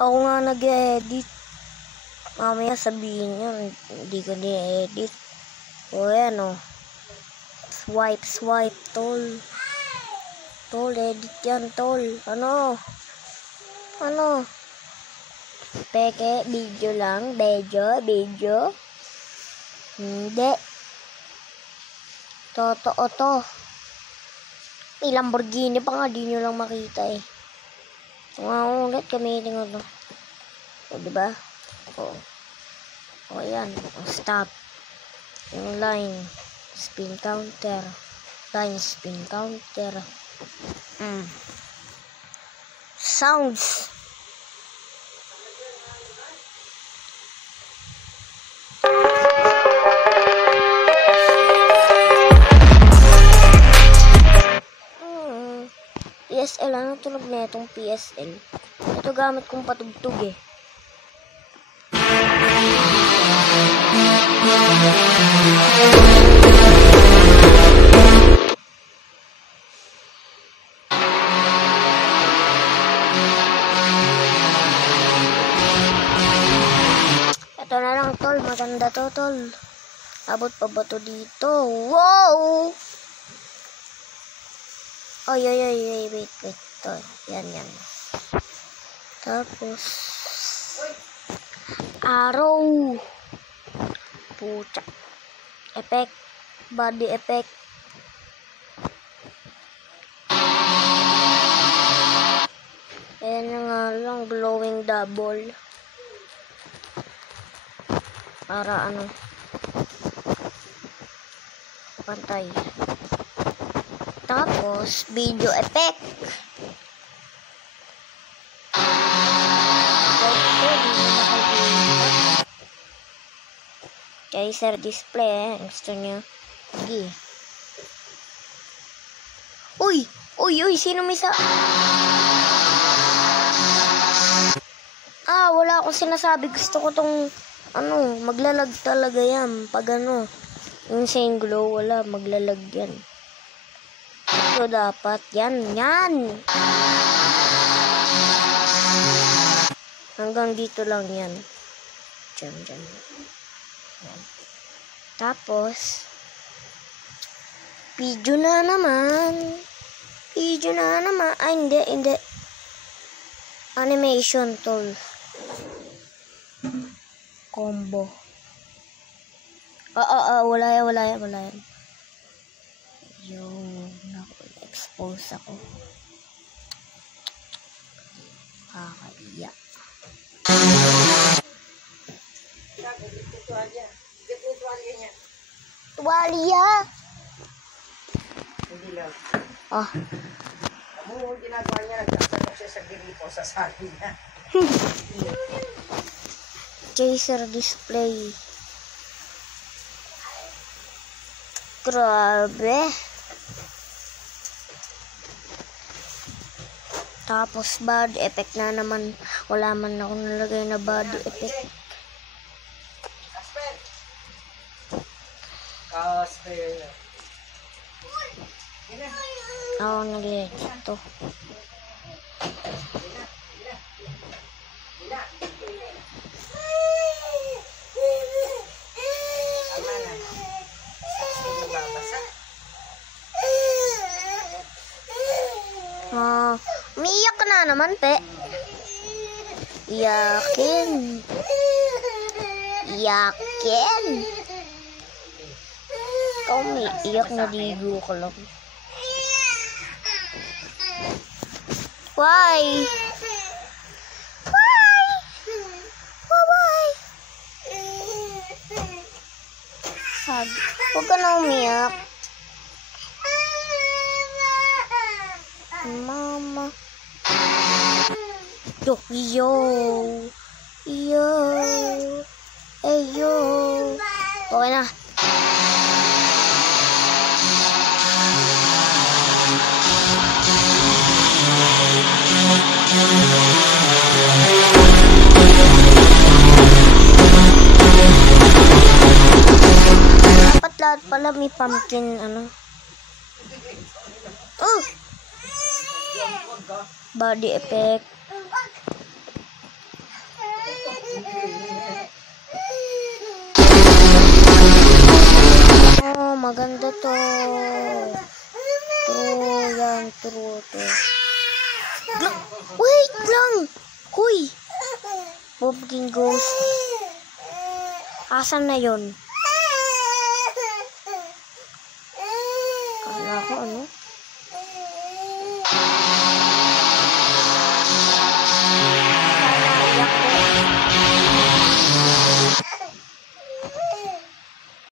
Ako nga nag-edit. Mamaya sabihin nyo, hindi ko ni-edit. O yan o. Swipe, tol. Tol, edit yan, tol. Ano? Peke, video lang. Video. Hindi. Totoo to. May Lamborghini pa nga, di nyo lang makita eh. Ulit, gamitin ko to. O, diba? O, yan. O, stop. Yung line. Spin counter. Line, spin counter. Sounds. PSL, ano tunog na itong PSL? Ito gamit kong patugtog eh. Ito na lang tol, maganda to tol. Abot pa ba to dito? Wow! Oy, wait. Tol, yan. Tapos, araw. Pucha. Effect. Body effect. Ayan na nga lang, glowing double. Para ano, pantay. Tapos, video effect. Kaiser display gusto nyo. Sige. Uy, sino may wala akong sinasabi. Gusto ko tong, maglalag talaga yan. Pag yung same glow, wala, maglalag yan. So, dapat, yan. Hanggang dito lang yan. Diyan. Yan. Tapos, video na naman. Ay, hindi. Animation tool. Combo. Wala yan. Expose ako. Kakaiya. Tuwalya. Hindi lang. Ang ginagawa niya, nagsasanok siya sa gilipo sa sali niya. Kaiser display. Grabe. Tapos body effect na naman. Wala man ako nalagay na body effect. Casper. Nagay ito. Umiiyak ka na naman, pe. Yakin. Ikaw umiiyak, naligo ka lang. Why? Huwag ka na umiyak. Mama. Yo. Okay na. Dapat lahat pala may pumpkin, body effect. Asan na yon?